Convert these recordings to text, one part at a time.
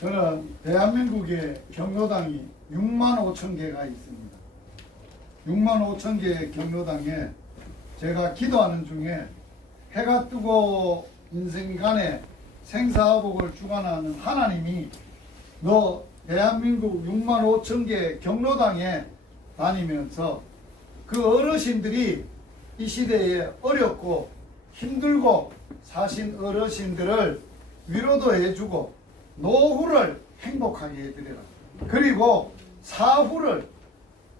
저는 대한민국에 경로당이 6만 5천 개가 있습니다. 6만 5천 개의 경로당에 제가 기도하는 중에 해가 뜨고 인생간에 생사화복을 주관하는 하나님이 너 대한민국 6만 5천 개 경로당에 다니면서 그 어르신들이 이 시대에 어렵고 힘들고 사신 어르신들을 위로도 해주고 노후를 행복하게 해드리라. 그리고 사후를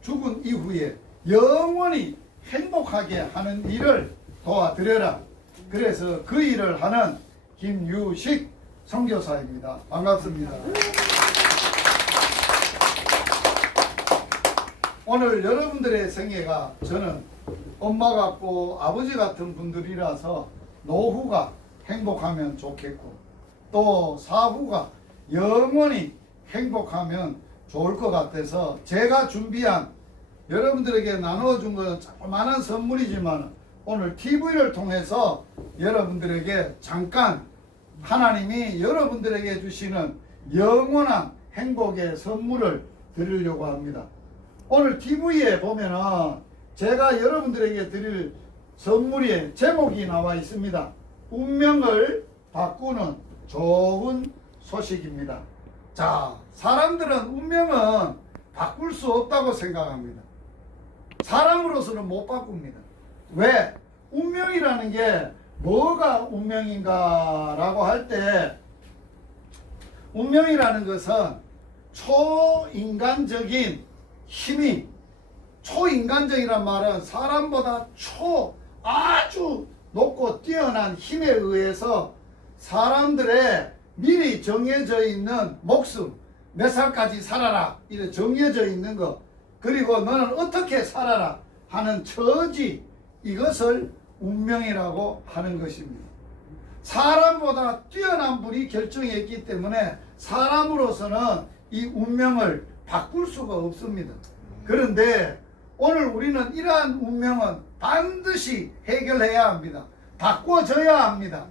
죽은 이후에 영원히 행복하게 하는 일을 도와드려라. 그래서 그 일을 하는 김유식 선교사입니다. 반갑습니다. 오늘 여러분들의 생애가 저는 엄마 같고 아버지 같은 분들이라서 노후가 행복하면 좋겠고 또 사후가 영원히 행복하면 좋을 것 같아서 제가 준비한 여러분들에게 나눠준 건 조그마한 선물이지만 오늘 TV를 통해서 여러분들에게 잠깐 하나님이 여러분들에게 주시는 영원한 행복의 선물을 드리려고 합니다. 오늘 TV에 보면은 제가 여러분들에게 드릴 선물의 제목이 나와 있습니다. 운명을 바꾸는 좋은 소식입니다. 자, 사람들은 운명은 바꿀 수 없다고 생각합니다. 사람으로서는 못 바꿉니다. 왜? 운명이라는 게 뭐가 운명인가 라고 할 때 운명이라는 것은 초인간적인 힘이 초인간적이란 말은 사람보다 아주 높고 뛰어난 힘에 의해서 사람들의 미리 정해져 있는 목숨 몇 살까지 살아라 이렇게 정해져 있는 것 그리고 너는 어떻게 살아라 하는 처지 이것을 운명이라고 하는 것입니다. 사람보다 뛰어난 분이 결정했기 때문에 사람으로서는 이 운명을 바꿀 수가 없습니다. 그런데 오늘 우리는 이러한 운명은 반드시 해결해야 합니다. 바꿔줘야 합니다.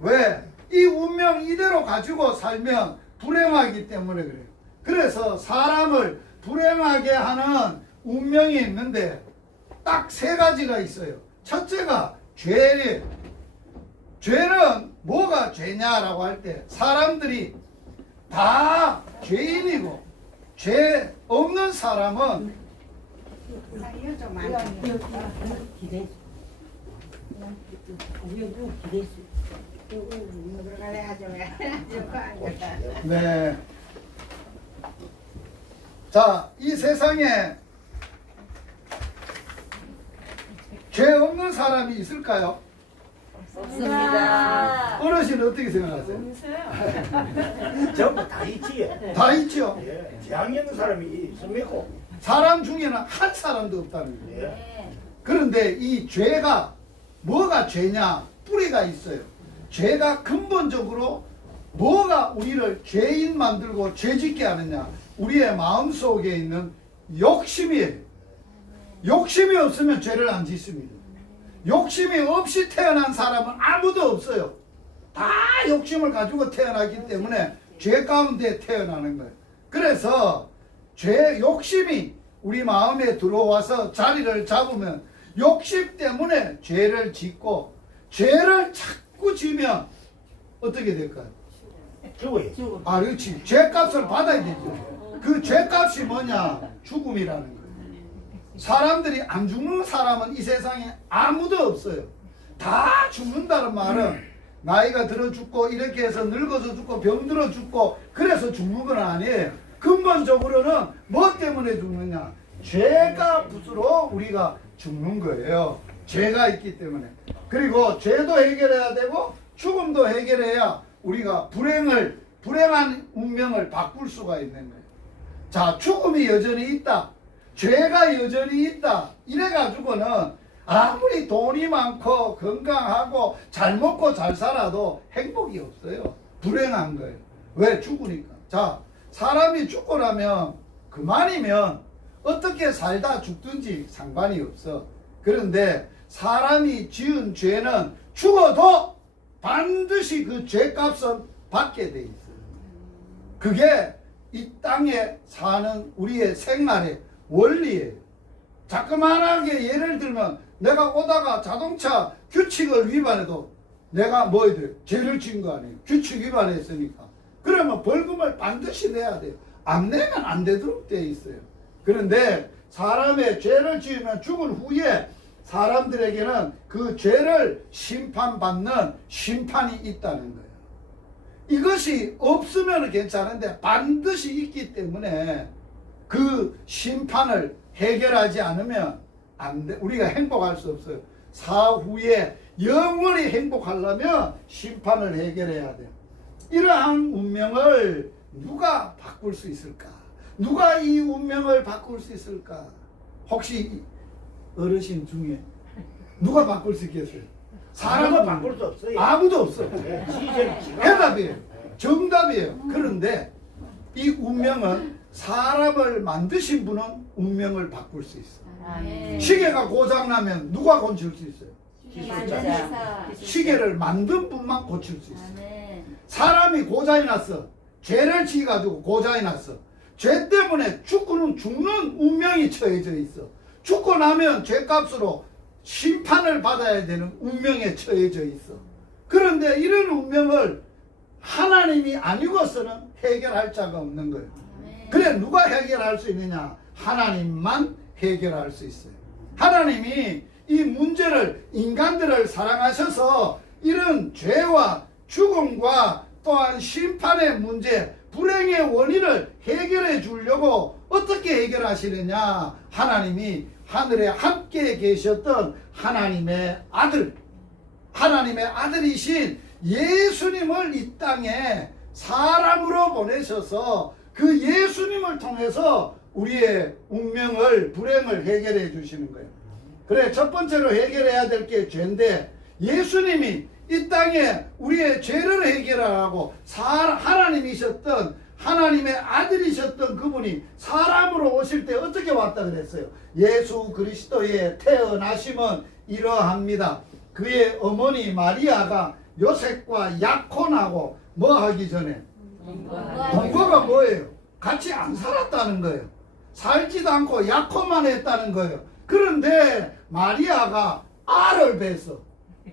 왜? 이 운명 이대로 가지고 살면 불행하기 때문에 그래요. 그래서 사람을 불행하게 하는 운명이 있는데 딱 세 가지가 있어요. 첫째가 죄예요. 죄는 뭐가 죄냐라고 할 때 사람들이 다 죄인이고 죄 없는 사람은 네. 자, 이 세상에 죄 없는 사람이 있을까요? 없습니다. 어르신은 어떻게 생각하세요? 전부 다 있지요. 다 있죠. 예. 재앙 있는 사람이 있습니까? 사람 중에는 한 사람도 없다는 거예요. 예. 그런데 이 죄가 뭐가 죄냐? 뿌리가 있어요. 죄가 근본적으로 뭐가 우리를 죄인 만들고 죄짓게 하느냐? 우리의 마음속에 있는 욕심이에요. 욕심이 없으면 죄를 안 짓습니다. 욕심이 없이 태어난 사람은 아무도 없어요. 다 욕심을 가지고 태어나기 때문에 죄 가운데 태어나는 거예요. 그래서 욕심이 우리 마음에 들어와서 자리를 잡으면 욕심 때문에 죄를 짓고 죄를 자꾸 지면 어떻게 될까요? 죽어요. 아, 그렇지. 죄값을 받아야 되죠. 그 죄값이 뭐냐? 죽음이라는 거예요. 사람들이 안 죽는 사람은 이 세상에 아무도 없어요. 다 죽는다는 말은 나이가 들어 죽고 이렇게 해서 늙어서 죽고 병들어 죽고 그래서 죽는 건 아니에요. 근본적으로는 뭐 때문에 죽느냐? 죄가 붓으로 우리가 죽는 거예요. 죄가 있기 때문에. 그리고 죄도 해결해야 되고 죽음도 해결해야 우리가 불행한 운명을 바꿀 수가 있는 거예요. 자, 죽음이 여전히 있다. 죄가 여전히 있다. 이래가지고는 아무리 돈이 많고 건강하고 잘 먹고 잘 살아도 행복이 없어요. 불행한 거예요. 왜? 죽으니까. 자, 사람이 죽고 나면 그만이면 어떻게 살다 죽든지 상관이 없어. 그런데 사람이 지은 죄는 죽어도 반드시 그 죄값은 받게 돼 있어요. 그게 이 땅에 사는 우리의 생활의 원리예요. 자그만하게 예를 들면 내가 오다가 자동차 규칙을 위반해도 내가 뭐 해야 돼요? 죄를 지은 거 아니에요. 규칙 위반했으니까. 그러면 벌금을 반드시 내야 돼요. 안 내면 안 되도록 되어 있어요. 그런데 사람의 죄를 지으면 죽은 후에 사람들에게는 그 죄를 심판받는 심판이 있다는 거예요. 이것이 없으면 괜찮은데 반드시 있기 때문에 그 심판을 해결하지 않으면 안 돼. 우리가 행복할 수 없어요. 사후에 영원히 행복하려면 심판을 해결해야 돼요. 이러한 운명을 누가 바꿀 수 있을까? 누가 이 운명을 바꿀 수 있을까? 혹시 어르신 중에 누가 바꿀 수 있겠어요? 사람은 바꿀 수 없어요. 아무도 없어. 네, 지지는 지가. 해답이에요. 정답이에요. 그런데 이 운명은 사람을 만드신 분은 운명을 바꿀 수 있어. 시계가 고장나면 누가 고칠 수 있어요? 시계를 만든 분만 고칠 수 있어요. 사람이 고장이 났어. 죄를 지어가지고 고장이 났어. 죄 때문에 죽는 운명이 처해져 있어. 죽고 나면 죄값으로 심판을 받아야 되는 운명에 처해져 있어. 그런데 이런 운명을 하나님이 아니고서는 해결할 자가 없는 거예요. 그래 누가 해결할 수 있느냐? 하나님만 해결할 수 있어요. 하나님이 이 문제를 인간들을 사랑하셔서 이런 죄와 죽음과 또한 심판의 문제, 불행의 원인을 해결해 주려고 어떻게 해결하시느냐? 하나님이 하늘에 함께 계셨던 하나님의 아들, 하나님의 아들이신 예수님을 이 땅에 사람으로 보내셔서 그 예수님을 통해서 우리의 운명을, 불행을 해결해 주시는 거예요. 그래, 첫 번째로 해결해야 될 게 죄인데, 예수님이 이 땅에 우리의 죄를 해결하라고 하나님이셨던, 하나님의 아들이셨던 그분이 사람으로 오실 때 어떻게 왔다 그랬어요? 예수 그리스도의 태어나심은 이러합니다. 그의 어머니 마리아가 요셉과 약혼하고 뭐 하기 전에? 동거가 뭐예요? 같이 안 살았다는 거예요. 살지도 않고 약혼만 했다는 거예요. 그런데 마리아가 알을 뱄어.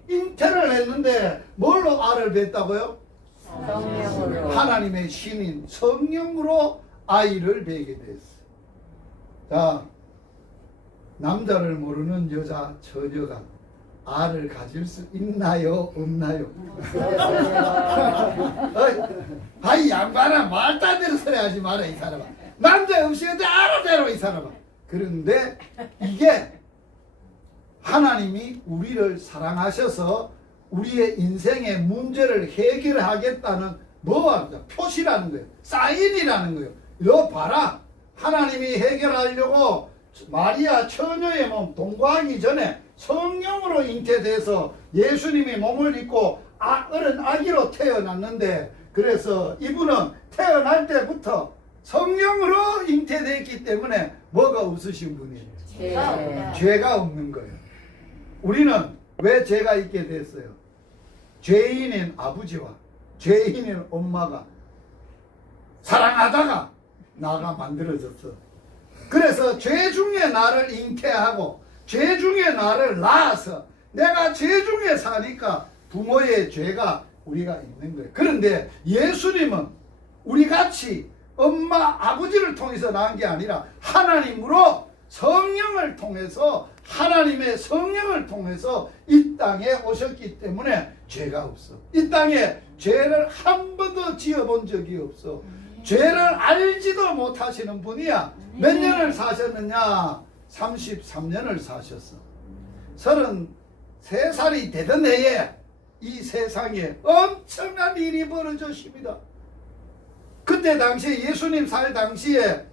잉태를 했는데 뭘로 알을 뱄다고요? 성령으로. 하나님의 신인 성령으로 아이를 뵈게 됐어. 자, 남자를 모르는 여자 처녀가 알을 가질 수 있나요? 없나요? 아이 양반아, 말도 안 되는 소리 하지 마라 이 사람아. 남자 없이 어떻게 알아대로 이 사람아. 그런데 이게 하나님이 우리를 사랑하셔서 우리의 인생의 문제를 해결하겠다는 뭐가 표시라는 거예요. 사인이라는 거예요. 너 봐라. 하나님이 해결하려고 마리아 처녀의 몸 동거하기 전에 성령으로 잉태돼서 예수님이 몸을 입고 어른 아기로 태어났는데, 그래서 이분은 태어날 때부터 성령으로 잉태됐기 때문에 뭐가 없으신 분이에요? 죄가 없는 거예요. 우리는 왜 죄가 있게 됐어요? 죄인인 아버지와 죄인인 엄마가 사랑하다가 나가 만들어졌어. 그래서 죄 중에 나를 잉태하고 죄 중에 나를 낳아서 내가 죄 중에 사니까 부모의 죄가 우리가 있는 거예요. 그런데 예수님은 우리같이 엄마 아버지를 통해서 낳은 게 아니라 하나님으로 성령을 통해서, 하나님의 성령을 통해서 이 땅에 오셨기 때문에 죄가 없어. 이 땅에 죄를 한 번도 지어본 적이 없어. 죄를 알지도 못하시는 분이야. 몇 년을 사셨느냐? 33년을 사셨어. 33살이 되던 해에 이 세상에 엄청난 일이 벌어졌습니다. 그때 당시에 예수님 살 당시에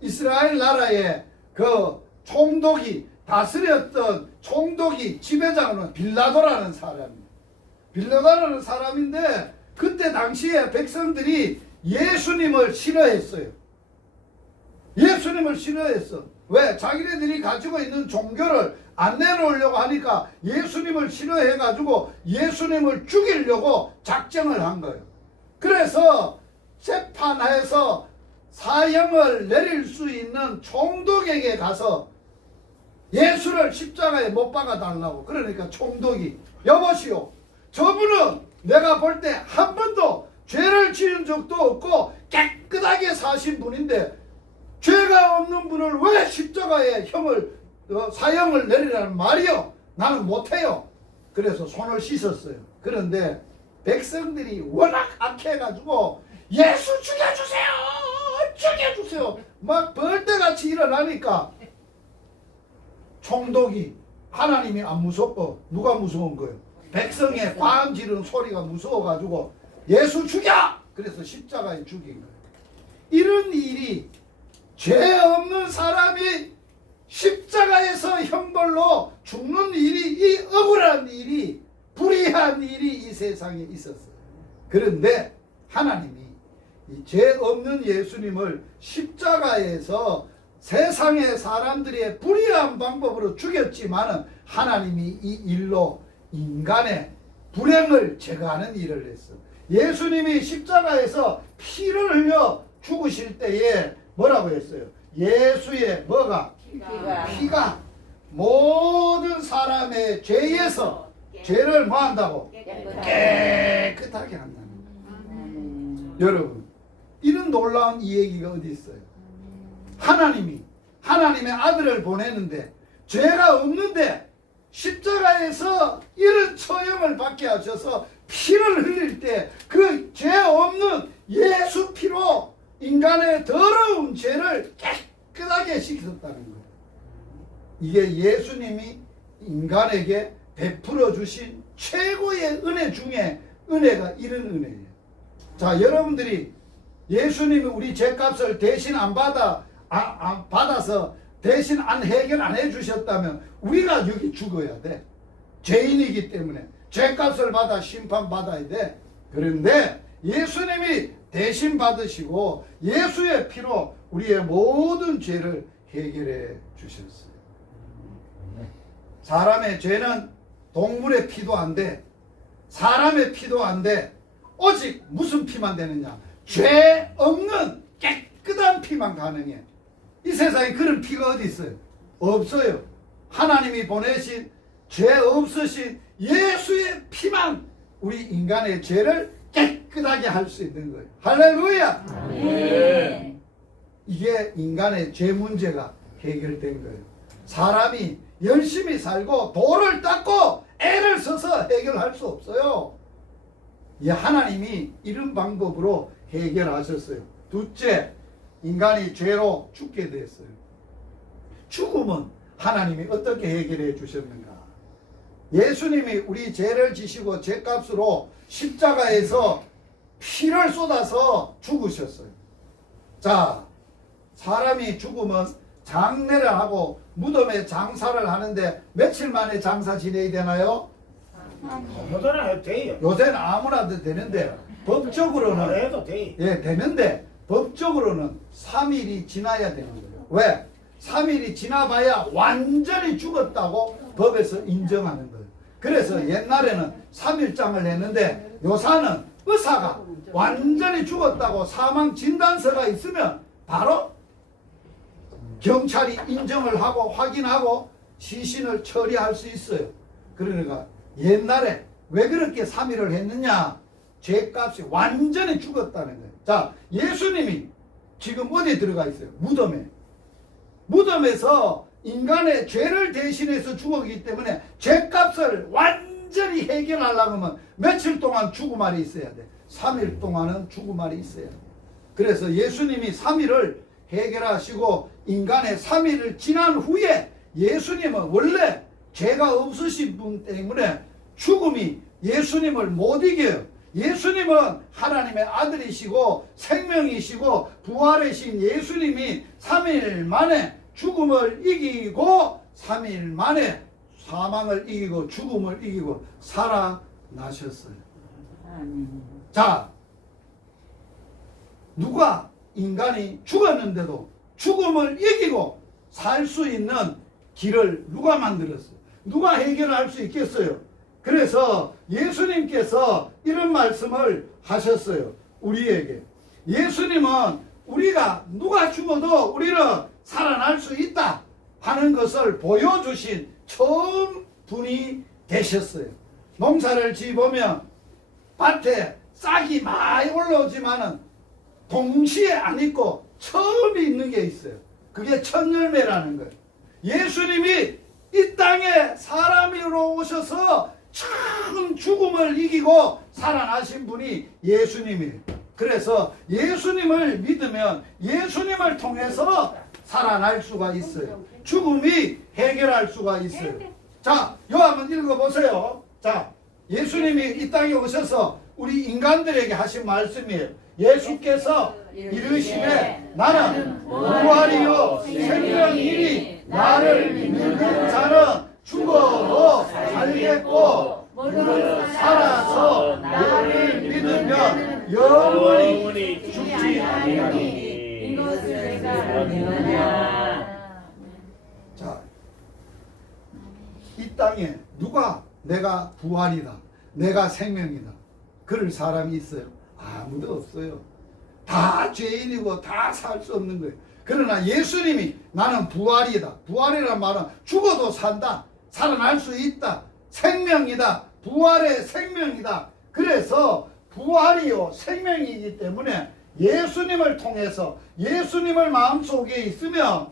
이스라엘 나라에 그 총독이 다스렸던 총독이 지배장은 빌라도라는 사람이에요. 빌라도라는 사람인데 그때 당시에 백성들이 예수님을 싫어했어요. 예수님을 싫어했어. 왜? 자기네들이 가지고 있는 종교를 안 내놓으려고 하니까 예수님을 싫어해가지고 예수님을 죽이려고 작정을 한 거예요. 그래서 재판해서 사형을 내릴 수 있는 총독에게 가서 예수를 십자가에 못 박아 달라고. 그러니까 총독이 여보시오, 저분은 내가 볼 때 한 번도 죄를 지은 적도 없고 깨끗하게 사신 분인데 죄가 없는 분을 왜 십자가에 사형을 내리라는 말이요? 나는 못해요. 그래서 손을 씻었어요. 그런데 백성들이 워낙 악해가지고 예수 죽여주세요, 죽여주세요 막 벌떼같이 일어나니까 총독이, 하나님이 안 무섭고 누가 무서운 거예요? 백성의 꽝 지르는 소리가 무서워가지고 예수 죽여! 그래서 십자가에 죽인 거예요. 이런 일이, 죄 없는 사람이 십자가에서 형벌로 죽는 일이, 이 억울한 일이, 불의한 일이 이 세상에 있었어요. 그런데 하나님이 이 죄 없는 예수님을 십자가에서 세상의 사람들의 불의한 방법으로 죽였지만은 하나님이 이 일로 인간의 불행을 제거하는 일을 했어. 예수님이 십자가에서 피를 흘려 죽으실 때에 뭐라고 했어요? 예수의 뭐가? 피가 모든 사람의 죄에서 죄를 뭐 한다고? 깨끗하게 한다는 거예요. 여러분, 이런 놀라운 이 얘기가 어디 있어요? 하나님이 하나님의 아들을 보내는데 죄가 없는데 십자가에서 이런 처형을 받게 하셔서 피를 흘릴 때 그 죄 없는 예수 피로 인간의 더러운 죄를 깨끗하게 씻었다는 거예요. 이게 예수님이 인간에게 베풀어 주신 최고의 은혜 중에 은혜가 이런 은혜예요. 자, 여러분들이 예수님이 우리 죄값을 대신 안 받아서 대신 안 해결 안 해주셨다면 우리가 여기 죽어야 돼. 죄인이기 때문에 죄값을 받아 심판받아야 돼. 그런데 예수님이 대신 받으시고 예수의 피로 우리의 모든 죄를 해결해 주셨어요. 사람의 죄는 동물의 피도 안 돼. 사람의 피도 안 돼. 오직 무슨 피만 되느냐? 죄 없는 깨끗한 피만 가능해. 이 세상에 그런 피가 어디 있어요? 없어요. 하나님이 보내신 죄 없으신 예수의 피만 우리 인간의 죄를 깨끗하게 할 수 있는 거예요. 할렐루야! 아멘. 이게 인간의 죄 문제가 해결된 거예요. 사람이 열심히 살고 돌을 닦고 애를 써서 해결할 수 없어요. 이 하나님이 이런 방법으로 해결하셨어요. 둘째, 인간이 죄로 죽게 됐어요. 죽음은 하나님이 어떻게 해결해 주셨는가? 예수님이 우리 죄를 지시고 죄값으로 십자가에서 피를 쏟아서 죽으셨어요. 자, 사람이 죽으면 장례를 하고 무덤에 장사를 하는데 며칠 만에 장사 지내야 되나요? 뭐든 해도 돼요. 요새는 아무나 되는데 법적으로는 해도 돼. 예, 되는데 법적으로는 3일이 지나야 되는 거예요. 왜? 3일이 지나봐야 완전히 죽었다고 법에서 인정하는 거예요. 그래서 옛날에는 3일장을 했는데 요사는 의사가 완전히 죽었다고 사망 진단서가 있으면 바로 경찰이 인정을 하고 확인하고 시신을 처리할 수 있어요. 그러니까 옛날에 왜 그렇게 3일을 했느냐? 죄값이 완전히 죽었다는 거예요. 자, 예수님이 지금 어디에 들어가 있어요? 무덤에. 무덤에서 인간의 죄를 대신해서 죽었기 때문에 죄값을 완전히 해결하려면 며칠 동안 죽음알이 있어야 돼. 3일 동안은 죽음알이 있어야 돼. 그래서 예수님이 3일을 해결하시고 인간의 3일을 지난 후에 예수님은 원래 죄가 없으신 분 때문에 죽음이 예수님을 못 이겨요. 예수님은 하나님의 아들이시고 생명이시고 부활이신 예수님이 3일 만에 죽음을 이기고 3일 만에 사망을 이기고 죽음을 이기고 살아나셨어요. 자, 누가 인간이 죽었는데도 죽음을 이기고 살 수 있는 길을 누가 만들었어요? 누가 해결할 수 있겠어요? 그래서 예수님께서 이런 말씀을 하셨어요. 우리에게 예수님은 우리가 누가 죽어도 우리는 살아날 수 있다 하는 것을 보여주신 처음 분이 되셨어요. 농사를 지어보면 밭에 싹이 많이 올라오지만은 동시에 안 있고 처음 있는 게 있어요. 그게 첫 열매라는 거예요. 예수님이 이 땅에 사람으로 오셔서 처음 죽음을 이기고 살아나신 분이 예수님이에요. 그래서 예수님을 믿으면 예수님을 통해서 살아날 수가 있어요. 죽음이 해결할 수가 있어요. 자, 요 한번 읽어보세요. 자, 예수님이 이 땅에 오셔서 우리 인간들에게 하신 말씀이에요. 예수께서 이르시되 나는 부활이요 생명이니 나를 믿는 자는 죽어도 살겠고 살아서 나를 믿으면 영원히 죽지 아니하리니. 이것을 내가 믿느냐. 자, 이 땅에 누가 내가 부활이다, 내가 생명이다 그럴 사람이 있어요? 아무도 없어요. 다 죄인이고 다 살 수 없는 거예요. 그러나 예수님이 나는 부활이다. 부활이란 말은 죽어도 산다, 살아날 수 있다, 생명이다, 부활의 생명이다. 그래서 부활이요 생명이기 때문에 예수님을 통해서 예수님을 마음속에 있으면,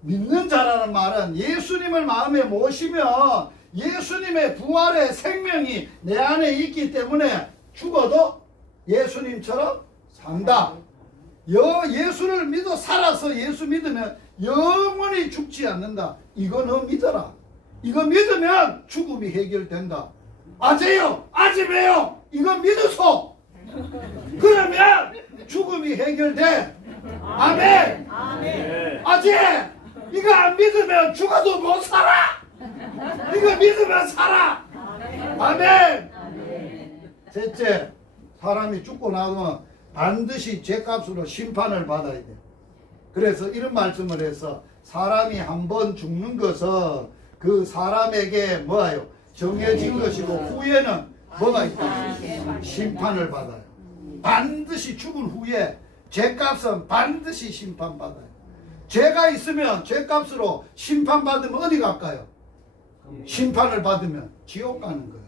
믿는 자라는 말은 예수님을 마음에 모시면 예수님의 부활의 생명이 내 안에 있기 때문에 죽어도 예수님처럼 산다. 예수를 믿어 살아서 예수 믿으면 영원히 죽지 않는다. 이거 너 믿어라. 이거 믿으면 죽음이 해결된다. 아재요, 아재매요, 이거 믿으소. 그러면 죽음이 해결돼. 아멘. 아재, 이거 안 믿으면 죽어도 못 살아. 이거 믿으면 살아. 아멘. 셋째, 사람이 죽고 나면 반드시 죄값으로 심판을 받아야 돼. 그래서 이런 말씀을 해서 사람이 한번 죽는 것은 그 사람에게 뭐예요? 정해진 것이고 후에는 뭐가 있다? 심판을 받아요. 반드시 죽은 후에 죄값은 반드시 심판받아요. 죄가 있으면 죄값으로 심판받으면 어디 갈까요? 심판을 받으면 지옥 가는 거예요.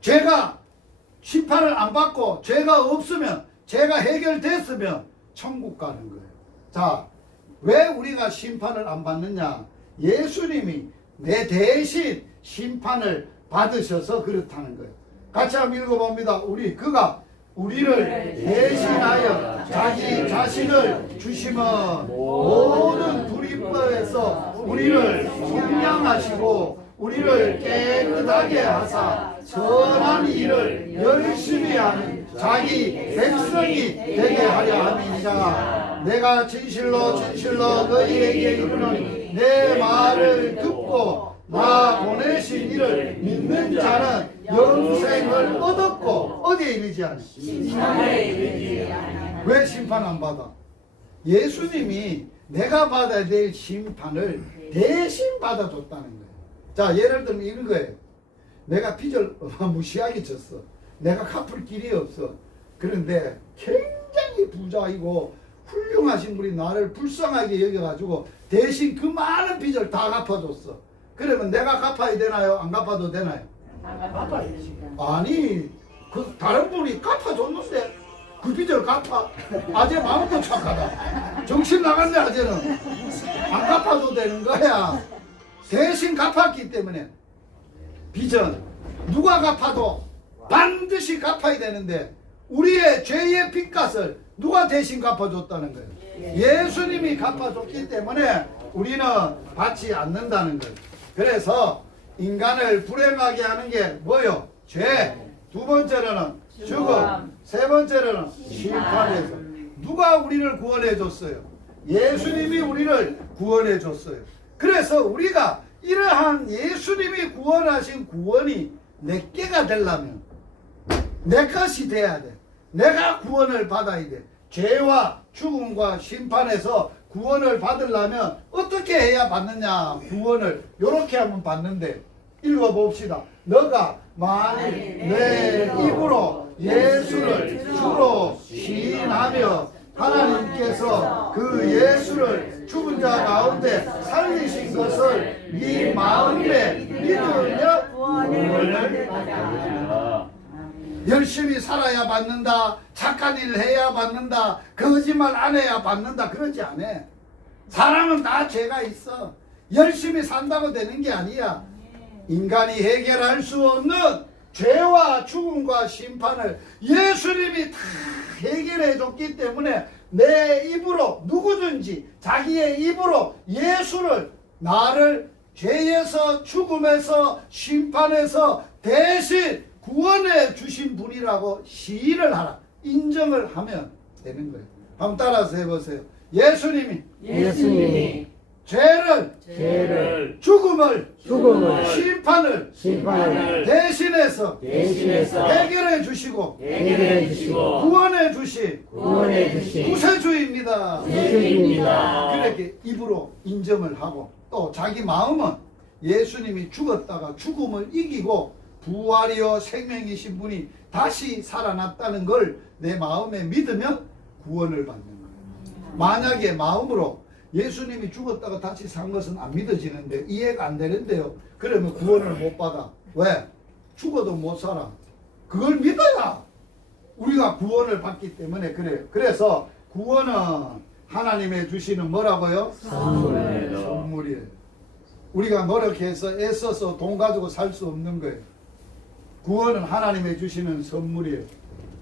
죄가 심판을 안 받고 죄가 없으면, 죄가 해결됐으면 천국 가는 거예요. 자, 왜 우리가 심판을 안 받느냐? 예수님이 내 대신 심판을 받으셔서 그렇다는 거예요. 같이 한번 읽어봅니다. 그가 우리를 대신하여 자기 자신을 주시면 모든 불의법에서 우리를 속량하시고 우리를 깨끗하게 하사 선한 일을 열심히 하는 자기 백성이 되게 하려 함이니라. 내가 진실로 진실로 너희에게 이르노니 내 말을 듣고 나 보내신 이를 믿는 자는 영생을 얻었고 어디에 이르지 않아? 심판에 이르지 않아. 왜 심판 안 받아? 예수님이 내가 받아야 될 심판을 대신 받아줬다는 거예요. 자, 예를 들면 이런 거예요. 내가 빚을 무시하게 졌어. 내가 갚을 길이 없어. 그런데 굉장히 부자이고 훌륭하신 분이 나를 불쌍하게 여겨가지고 대신 그 많은 빚을 다 갚아줬어. 그러면 내가 갚아야 되나요? 안 갚아도 되나요? 아니, 그 다른 분이 갚아줬는데 그 빚을 갚아? 아재 마음도 착하다. 정신 나갔네, 아재는. 안 갚아도 되는 거야. 대신 갚았기 때문에. 빚은 누가 갚아도 반드시 갚아야 되는데 우리의 죄의 빚값을 누가 대신 갚아줬다는 거예요? 예수님이 갚아줬기 때문에 우리는 받지 않는다는 거예요. 그래서 인간을 불행하게 하는 게 뭐요? 죄. 두 번째로는 죽음. 세 번째로는 심판에서. 누가 우리를 구원해 줬어요? 예수님이 우리를 구원해 줬어요. 그래서 우리가 이러한 예수님이 구원하신 구원이 내게가 되려면 내 것이 돼야 돼. 내가 구원을 받아야 돼. 죄와 죽음과 심판에서 구원을 받으려면 어떻게 해야 받느냐? 구원을 이렇게 하면 받는데, 읽어봅시다. 너가 만일 내 입으로 예수를 주로 열심히 살아야 받는다, 착한 일 해야 받는다, 거짓말 안 해야 받는다, 그러지 않아. 사람은 다 죄가 있어. 열심히 산다고 되는 게 아니야. 인간이 해결할 수 없는 죄와 죽음과 심판을 예수님이 다 해결해 줬기 때문에 내 입으로 누구든지 자기의 입으로 예수를, 나를 죄에서, 죽음에서, 심판에서 대신 구원해 주신 분이라고 시인을 하라, 인정을 하면 되는 거예요. 한번 따라서 해보세요. 예수님이 죄를, 죽음을, 심판을 대신해서 해결해 주시고 구원해 주신 구세주입니다. 그렇게 입으로 인정을 하고, 또 자기 마음은 예수님이 죽었다가 죽음을 이기고 부활이요 생명이신 분이 다시 살아났다는 걸 내 마음에 믿으면 구원을 받는 거예요. 만약에 마음으로 예수님이 죽었다가 다시 산 것은 안 믿어지는데, 이해가 안 되는데요, 그러면 구원을 못 받아. 왜? 죽어도 못 살아. 그걸 믿어야 우리가 구원을 받기 때문에 그래요. 그래서 구원은 하나님의 주시는 뭐라고요? 선물이에요. 우리가 노력해서 애써서 돈 가지고 살 수 없는 거예요. 구원은 하나님의 주시는 선물이에요.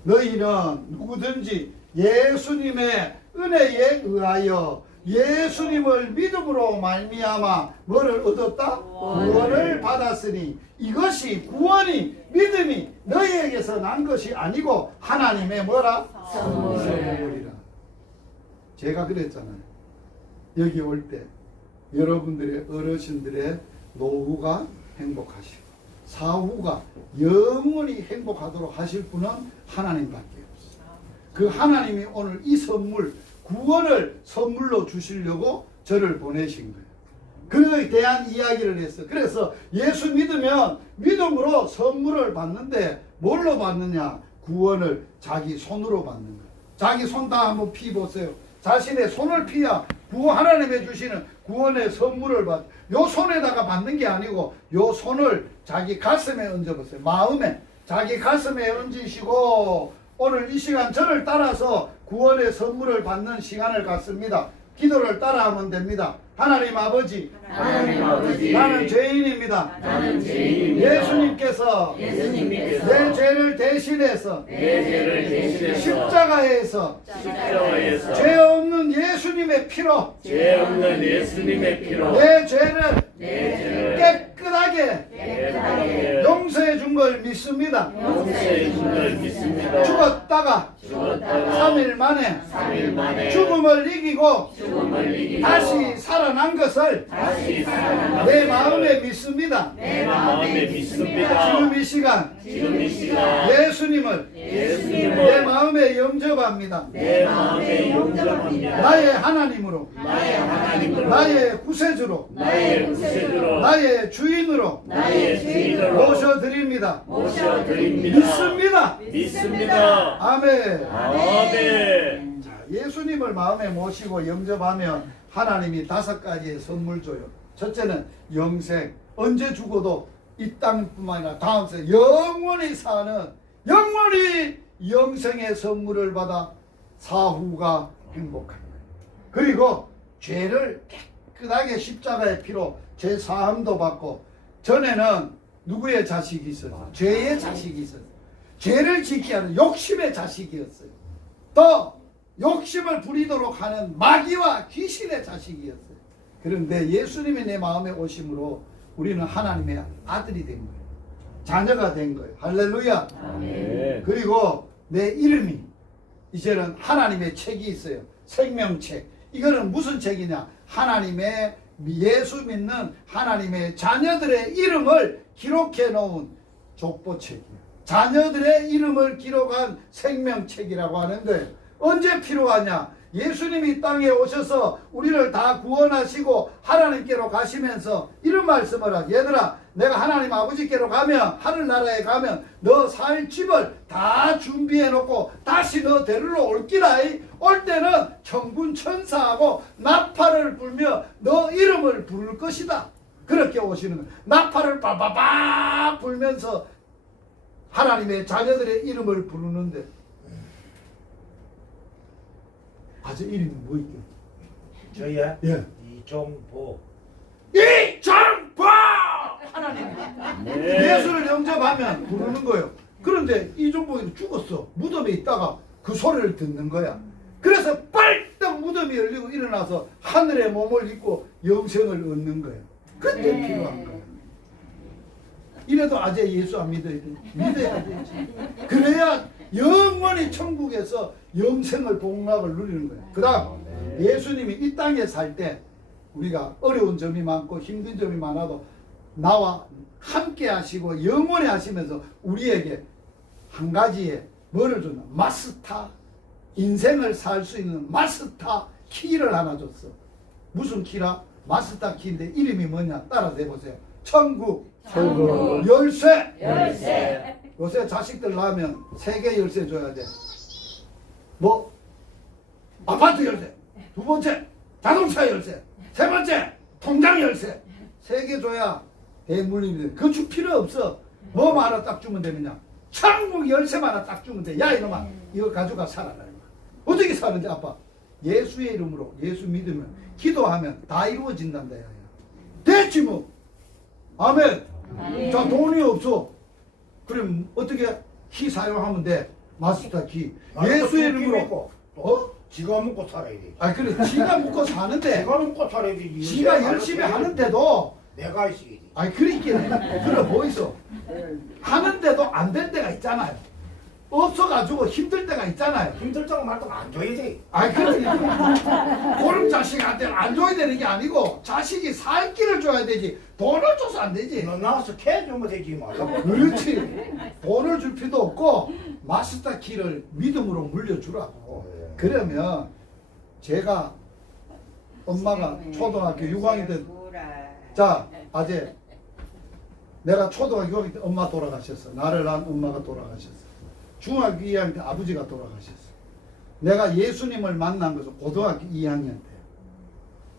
너희는 누구든지 예수님의 은혜에 의하여 예수님을 믿음으로 말미암아 뭐를 얻었다? 구원을 받았으니 이것이, 구원이, 믿음이 너희에게서 난 것이 아니고 하나님의 뭐라? 선물이라. 제가 그랬잖아요. 여기 올 때 여러분들의 어르신들의 노후가 행복하시고 사후가 영원히 행복하도록 하실 분은 하나님밖에 없어요. 그 하나님이 오늘 이 선물, 구원을 선물로 주시려고 저를 보내신 거예요. 그에 대한 이야기를 했어요. 그래서 예수 믿으면 믿음으로 선물을 받는데 뭘로 받느냐? 구원을 자기 손으로 받는 거예요. 자기 손 다 한번 피보세요. 자신의 손을 피야 하나님의 주시는 구원의 선물을 받. 요 손에다가 받는 게 아니고 요 손을 자기 가슴에 얹어보세요. 마음에, 자기 가슴에 얹으시고 오늘 이 시간 저를 따라서 구원의 선물을 받는 시간을 갖습니다. 기도를 따라하면 됩니다. 하나님 아버지, 나는 죄인입니다. 예수님께서 내 죄를 대신해서 십자가에서 죄 없는 예수님의 피로 내 죄를 깨끗하게 용서해 준 걸 믿습니다. 죽었다가 3일 만에 죽음을 이기고 다시 살아난 것을 내 마음에 믿습니다. 지금 이 시간 예수님을 내 마음에 영접합니다. 나의 하나님으로, 나의 구세주로, 나의 주인으로 모셔드립니다. 믿습니다. 아멘. 자, 예수님을 마음에 모시고 영접하면 하나님이 5가지의 선물 줘요. 첫째는 영생. 언제 죽어도 이 땅뿐만 아니라 다음 생 영원히 사는, 영원히 영생의 선물을 받아 사후가 행복한 거예요. 그리고 죄를 깨끗하게 십자가의 피로 죄 사함도 받고, 전에는 누구의 자식이 있었어요? 죄의 자식이 있었어요. 죄를 짓게 하는 욕심의 자식이었어요. 또 욕심을 부리도록 하는 마귀와 귀신의 자식이었어요. 그런데 예수님이 내 마음에 오심으로 우리는 하나님의 아들이 된 거예요. 자녀가 된 거예요. 할렐루야. 아멘. 그리고 내 이름이 이제는 하나님의 책이 있어요. 생명책. 이거는 무슨 책이냐? 하나님의, 예수 믿는 하나님의 자녀들의 이름을 기록해 놓은 족보책이에요. 자녀들의 이름을 기록한 생명책이라고 하는 거예요. 언제 필요하냐? 예수님이 땅에 오셔서 우리를 다 구원하시고 하나님께로 가시면서 이런 말씀을 하죠. 얘들아, 내가 하나님 아버지께로 가면, 하늘나라에 가면 너 살 집을 다 준비해 놓고 다시 너 데리러 올기라. 올 때는 천군 천사하고 나팔을 불며 너 이름을 부를 것이다. 그렇게 오시는 거예요. 나팔을 빠바박 불면서 하나님의 자녀들의 이름을 부르는데 아재 이름이 뭐있게? 저야 예. 이종보. 이정보! 하나님 예수를 영접하면 부르는 거예요. 그런데 이종복이 죽었어. 무덤에 있다가 그 소리를 듣는 거야. 그래서 빨딱 무덤이 열리고 일어나서 하늘의 몸을 입고 영생을 얻는 거예요. 그때 필요한 거예요. 이래도 아재 예수 안 믿어야 돼. 믿어야 되지. 그래야 영원히 천국에서 영생을 복락을 누리는 거예요. 그 다음 예수님이 이 땅에 살 때 우리가 어려운 점이 많고 힘든 점이 많아도 나와 함께 하시고 영원히 하시면서 우리에게 한 가지의 뭐를 줬나? 마스터, 인생을 살 수 있는 마스터 키를 하나 줬어. 무슨 키라? 마스터 키인데 이름이 뭐냐? 따라서 해보세요. 천국, 열쇠. 요새 자식들 낳으면 3개 열쇠 줘야 돼. 뭐? 아파트 열쇠. 2번째 자동차 열쇠. 3번째 통장 열쇠. 3개 줘야 대물림이 돼. 그거 줄 필요 없어. 뭐 하나 딱 주면 되느냐? 천국 열쇠만 하나 딱 주면 돼. 야 이놈아 이거 가져가 살아라. 어떻게 사는지 아빠? 예수의 이름으로 예수 믿으면 기도하면 다 이루어진단다. 야. 됐지 뭐. 아멘. 자 돈이 없어. 그럼 어떻게 키 사용하면 돼? 마스터 키. 예수의 이름으로. 지가 먹고 살아야 돼. 아 그래 지가 먹고 사는데 지가 먹고 살아야 되지. 지가 열심히 하는데도 내가 있어야지. 아니 그러니까 그래 보이소. 하는데도 안 될 때가 있잖아요. 없어가지고 힘들 때가 있잖아요. 힘들 때가 말도 안 줘야 돼. 아니 그러니까 그럼 자식한테 안 줘야 되는 게 아니고 자식이 살 길을 줘야 되지 돈을 줘서 안 되지. 너 나와서 캐 주면 되지 말라. 그렇지. 돈을 줄 필요도 없고 마스터 키를 믿음으로 물려주라고. 그러면 제가 엄마가 초등학교 6학년 때 자 아재 내가 초등학교 6학년 때 엄마 돌아가셨어. 나를 낳은 엄마가 돌아가셨어. 중학교 2학년 때 아버지가 돌아가셨어. 내가 예수님을 만난 것은 고등학교 2학년 때.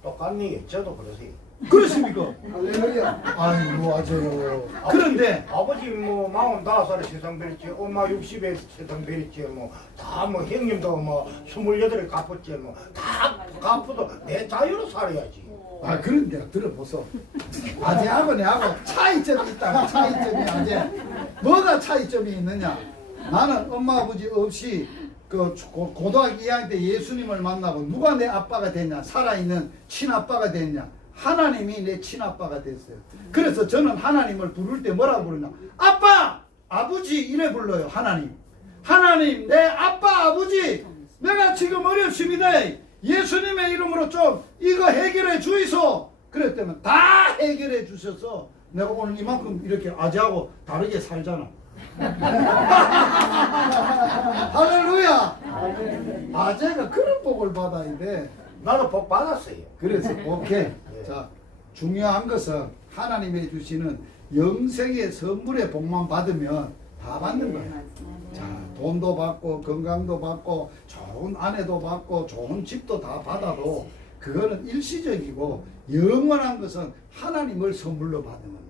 똑같네. 저도 그러세요. 그렇습니까? 할렐루야. 아이고 아재요. 그런데 아버지 뭐 45살에 세상 베렸지, 엄마 60에 세상 베렸지, 뭐 다 뭐 형님도 뭐 28에 갚았지, 뭐 다 갚아도 내 자유로 살아야지. 아 그런 데가 들어보소. 아재하고 내하고 차이점이 있다. 차이점이 아재. 뭐가 차이점이 있느냐? 나는 엄마 아버지 없이 그 고등학교 2학년 때 예수님을 만나고 누가 내 아빠가 됐냐? 살아있는 친아빠가 됐냐? 하나님이 내 친아빠가 됐어요. 그래서 저는 하나님을 부를 때 뭐라고 부르냐? 아빠! 아버지! 이래 불러요. 하나님. 하나님 내 아빠 아버지 내가 지금 어렵습니다. 예수님의 이름으로 좀 이거 해결해 주이소. 그랬더니 다 해결해 주셔서 내가 오늘 이만큼 이렇게 아재하고 다르게 살잖아. 할렐루야. 아재가 그런 복을 받아야 돼. 나도 복 받았어요. 그래서 오케이. 자 중요한 것은 하나님이 주시는 영생의 선물의 복만 받으면 다 받는 거예요. 자 돈도 받고 건강도 받고 좋은 아내도 받고 좋은 집도 다 받아도 그거는 일시적이고 영원한 것은 하나님을 선물로 받으면 돼요.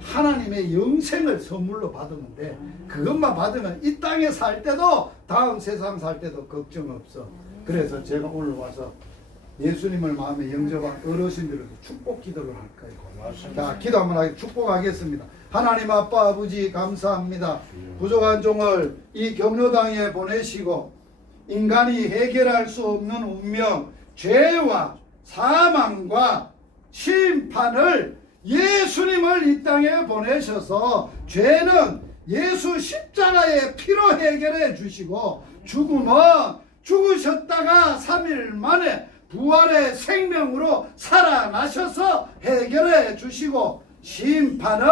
하나님의 영생을 선물로 받으면 돼. 그것만 받으면 이 땅에 살 때도 다음 세상 살 때도 걱정 없어. 그래서 제가 오늘 와서 예수님을 마음에 영접한 어르신들에게 축복 기도를 할 거예요. 자, 기도 한번 하겠습니다. 축복하겠습니다. 하나님 아빠 아버지 감사합니다. 부족한 종을 이 경로당에 보내시고 인간이 해결할 수 없는 운명, 죄와 사망과 심판을 예수님을 이 땅에 보내셔서 죄는 예수 십자가의 피로 해결해 주시고 죽음은 죽으셨다가 3일 만에 부활의 생명으로 살아나셔서 해결해 주시고 심판은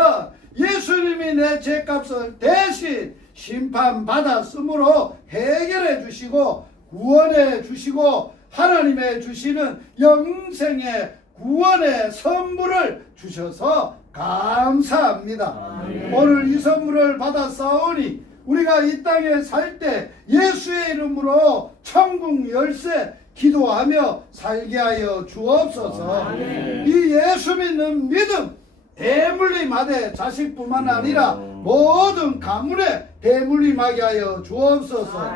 예수님이 내 죄값을 대신 심판받았으므로 해결해 주시고 구원해 주시고 하나님의 주시는 영생의 구원의 선물을 주셔서 감사합니다. 오늘 이 선물을 받았사오니 우리가 이 땅에 살 때 예수의 이름으로 천국 열쇠 기도하며 살게 하여 주옵소서. 이 예수 믿는 믿음 대물림하되 자식뿐만 아니라 모든 가문에 대물림하게 하여 주옵소서.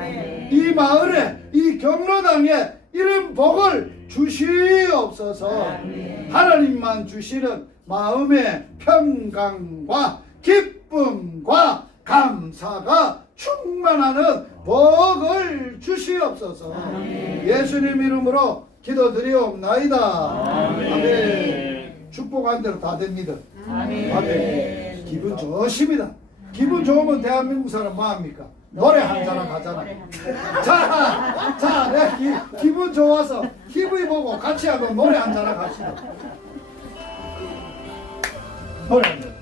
이 마을에 이 경로당에 이런 복을 주시옵소서. 하나님만 주시는 마음의 평강과 기쁨과 감사가 충만하는 복을 주시옵소서. 예수님 이름으로 기도드리옵나이다. 아멘. 축복한 대로 다 됩니다. 아멘. 기분 좋습니다. 기분 좋으면 대한민국 사람 뭐합니까? 노래 한 잔 가잖아. 자, 내가 기분 좋아서 TV 보고 같이 하고 노래 한 잔 갑시다. 노래 한 잔.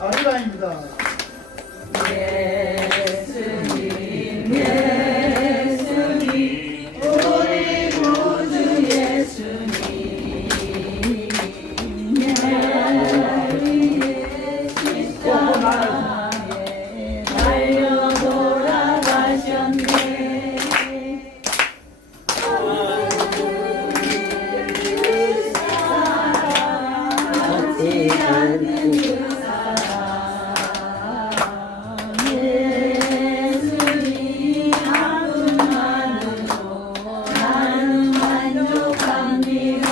아리랑입니다. 예수님 예수님 우리 구주 예수님 십자가에 달려 돌아가셨네. 사랑하지 않는 그 예수님 한 분만으로 나는 만족합니다.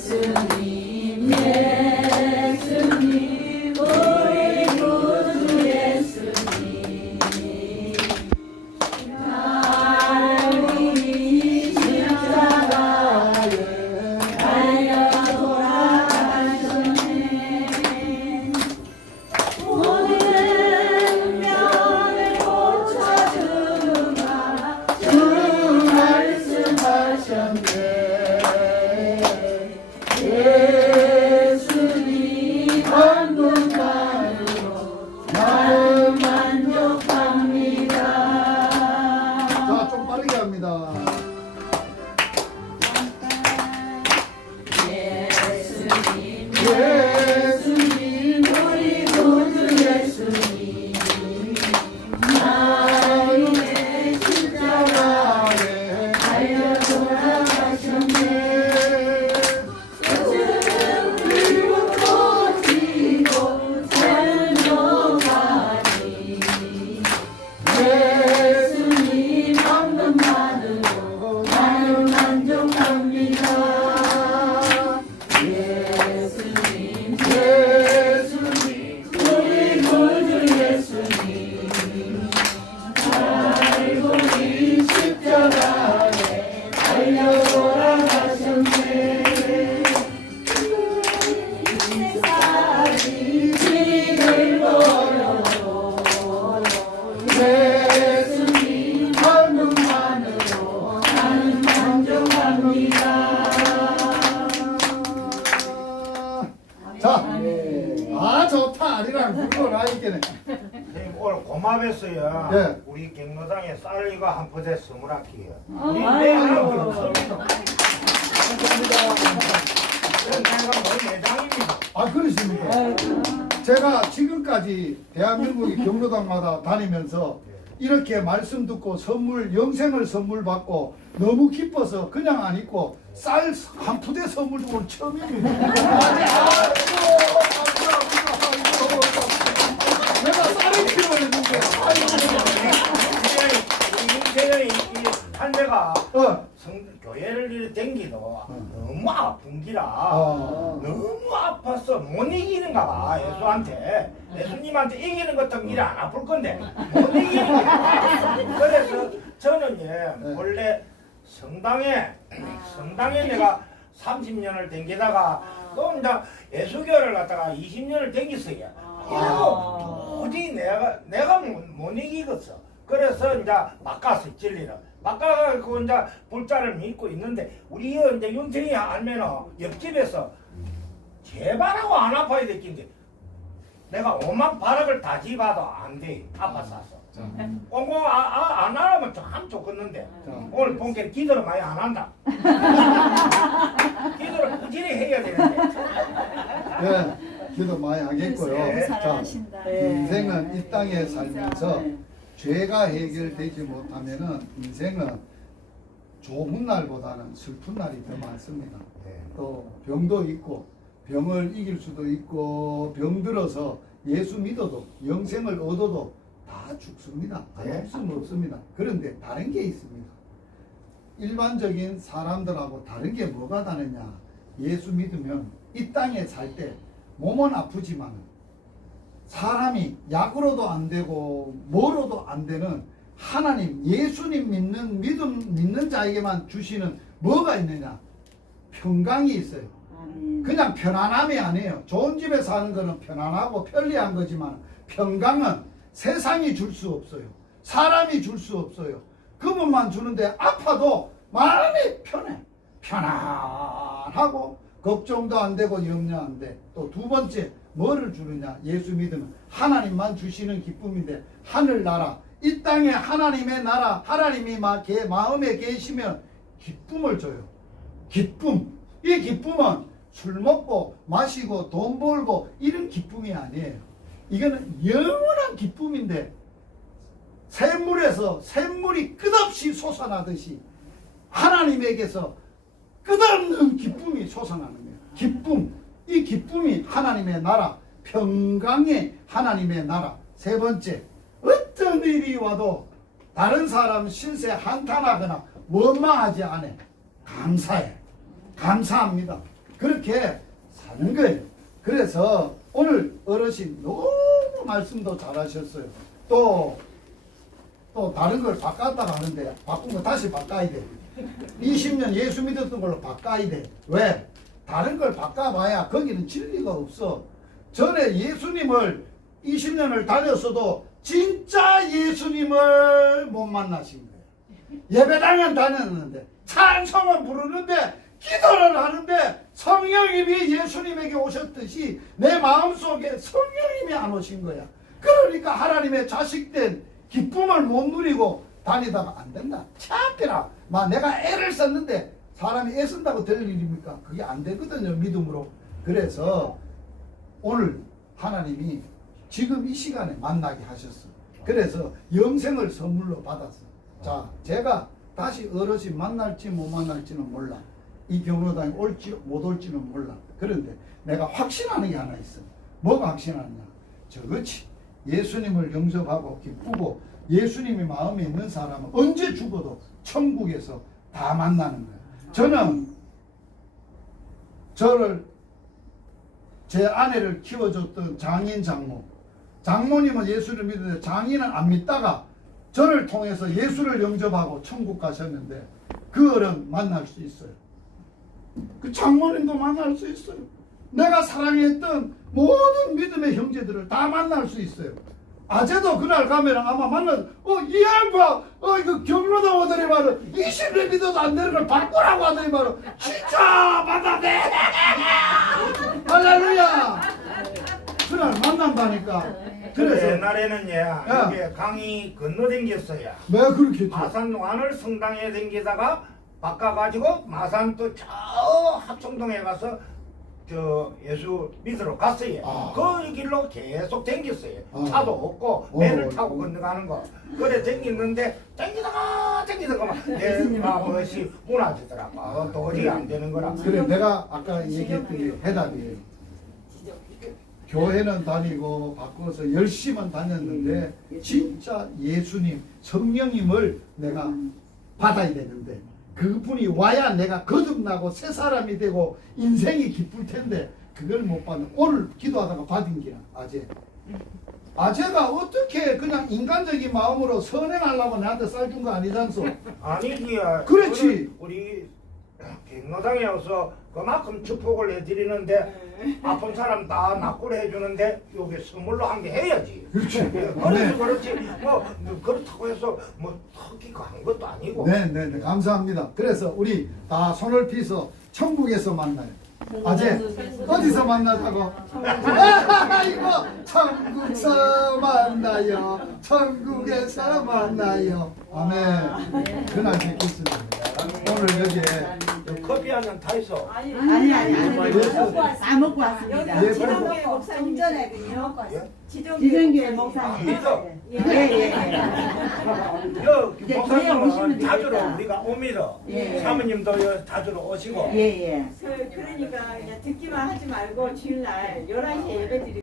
예수님 예수님 우리 구주 예수님 나를 십자가에 달려 돌아가셨네. 모든 명을 고쳐주마 주 말씀하셨네. 예수님 한 분만으로 나는 만족합니다. 자, 좀 빠르게 합니다. 예수님 예수님 우리 구주 예수님 나의 십자가에 달려 돌아가셨네. 그리고 고치고 살도 가니 예수님 한 분만으로 나는 만족합니다. 예수님 예수님 우리 구주 예수님 알고 이 십자가에 달려 돌아가셨네. 세상이 지를 걸어도 예수님 한 분만으로 나는 만족합니다. 자, 아 좋다. 아리랑 불러라 이게는. 선생님 오늘 고맙겠어요. 예. 우리 경로당에 쌀 이거 한 포대 스물학기요. 우리 아이고. 내가 없습니다. 내가 거의 매장입니다. 아 그렇습니까? 제가 지금까지 대한민국의 경로당마다 다니면서 이렇게 말씀 듣고 선물 영생을 선물 받고 너무 기뻐서 그냥 안 입고 쌀 한 푸대 선물 주고 처음입니다. 내가 쌀을 필요했는데 인생의 한 대가 어. 교회를 이렇게 댕기도 너무 아픈 기라 어. 너무 아파서 못 이기는가 봐. 예수한테 예수님한테 이기는 것도 미리 안 아플 건데 못 이기는 거야. 그래서 저는 원래 성당에 내가 30년을 댕기다가 또 이제 예수교를 갖다가 20년을 댕겼어요. 이래도 도저히 내가 못 이기겠어. 그래서 이제 바꿨어. 진리를 바꿔가지고 이제 불자를 믿고 있는데 우리 이제 윤생이 알면은 옆집에서 제발하고 안 아파야 될긴데 내가 오만 바락을 다 집어도 안 돼. 아파서 왔어. 공부 안 하면 참 좋겠는데 자. 오늘 본게 기도를 많이 안 한다. 기도를 꾸준히 해야 되는데. 예, 기도 많이 하겠고요. 네. 자, 사랑하신다. 인생은 이 땅에 살면서 네. 죄가 해결되지 못하면은 인생은 좋은 날보다는 슬픈 날이 더 많습니다. 또 병도 있고 병을 이길 수도 있고 병들어서 예수 믿어도 영생을 얻어도 다 죽습니다. 안 없으면 없습니다. 그런데 다른 게 있습니다. 일반적인 사람들하고 다른 게 뭐가 다르냐? 예수 믿으면 이 땅에 살 때 몸은 아프지만 사람이 약으로도 안 되고 뭐로도 안 되는 하나님 예수님 믿는 자에게만 주시는 뭐가 있느냐? 평강이 있어요. 그냥 편안함이 아니에요. 좋은 집에 사는 거는 편안하고 편리한 거지만 평강은 세상이 줄 수 없어요. 사람이 줄 수 없어요. 그분만 주는데 아파도 마음이 편해. 편안하고 걱정도 안 되고 염려 안 돼. 또 두 번째 뭐를 주느냐? 예수 믿으면 하나님만 주시는 기쁨인데 하늘나라 이 땅에 하나님의 나라 하나님이 마음에 계시면 기쁨을 줘요. 기쁨. 이 기쁨은 술 먹고 마시고 돈 벌고 이런 기쁨이 아니에요. 이거는 영원한 기쁨인데 샘물에서 샘물이 끝없이 솟아나듯이 하나님에게서 끝없는 기쁨이 솟아나는 거예요. 기쁨. 이 기쁨이 하나님의 나라, 평강의 하나님의 나라. 세 번째, 어떤 일이 와도 다른 사람 신세 한탄하거나 원망하지 않아. 감사해. 감사합니다. 그렇게 사는 거예요. 그래서 오늘 어르신 너무 말씀도 잘하셨어요. 또 다른 걸 바꿨다가 하는데 바꾼 거 다시 바꿔야 돼. 20년 예수 믿었던 걸로 바꿔야 돼. 왜? 다른 걸 바꿔봐야 거기는 진리가 없어. 전에 예수님을 20년을 다녔어도 진짜 예수님을 못 만나신 거예요. 예배당은 다녔는데 찬송을 부르는데 기도를 하는데 성령님이 예수님에게 오셨듯이 내 마음속에 성령님이 안 오신 거야. 그러니까 하나님의 자식된 기쁨을 못 누리고 다니다가 안 된다. 참되라. 내가 애를 썼는데 사람이 애 쓴다고 될 일입니까? 그게 안 되거든요. 믿음으로. 그래서 오늘 하나님이 지금 이 시간에 만나게 하셨어. 그래서 영생을 선물로 받았어. 자, 제가 다시 어르신 만날지 못 만날지는 몰라. 이 경로당에 올지 못 올지는 몰라. 그런데 내가 확신하는 게 하나 있어. 뭐가 확신하느냐? 저것이 예수님을 영접하고 기쁘고 예수님이 마음에 있는 사람은 언제 죽어도 천국에서 다 만나는 거야. 저는 제 아내를 키워줬던 장인 장모님은 예수를 믿는데 장인은 안 믿다가 저를 통해서 예수를 영접하고 천국 가셨는데 그 어른 만날 수 있어요. 그 장모님도 만날 수 있어요. 내가 사랑했던 모든 믿음의 형제들을 다 만날 수 있어요. 아재도 그날 가면 아마 이 양반, 이거 경로당 오더니 말은 20년 믿어도 안 되는 걸 바꾸라고 하더니 말은 진짜 만나네! 할렐루야! 그날 만난다니까. 그래서 그래서 옛날에는 여기 강이 건너댕겼어요. 내가 그렇게 했죠. 마산완을 성당에 댕기다가 바꿔가지고 마산 또 저 합청동에 가서 저 예수 믿으러 갔어요. 그 길로 계속 댕겼어요. 차도 없고 배를 타고 건너가는 거. 그래 댕겼는데 댕기다가 내 마음이 무너지더라고. 도저히 안 되는 거라. 그래 내가 아까 얘기했던 게 해답이에요. 교회는 다니고 바꿔서 열심히 다녔는데 진짜 예수님 성령님을 내가 받아야 되는데 그분이 와야 내가 거듭나고 새 사람이 되고 인생이 기쁠 텐데 그걸 못 받는. 오늘 기도하다가 받은 게야 아재가 어떻게 그냥 인간적인 마음으로 선행하려고 나한테 쌀 준 거 아니잖소. 아니지. 그렇지. 우리 경로당에 와서 그만큼 축복을 해드리는데 아픈 사람 다 납골 해주는데 여기 선물로 한 개 해야지. 그렇지. 그래서 그렇지 뭐 그렇다고 해서 뭐 턱이고 한 것도 아니고. 네 감사합니다. 그래서 우리 다 손을 피서 천국에서 만나요. 아재 어디서 만나자고? 이거 천국서 만나요. 천국에서 만나요. 아멘. 그날 뵙겠습니다. 오늘 여기에 커피 한 잔 다 있어. 아니 다 먹고 왔습니다. 예, 지정교회 목사님 전에는요. 지정교회 목사님. 믿어. 예예. 여기 이제 교회 오시면 목사님은 자주로 되겠다. 우리가 옵니다. 예. 사모님도 여 자주로 오시고. 예예. 그러니까 그냥 듣기만 하지 말고 주일날 11시에 예배 드리고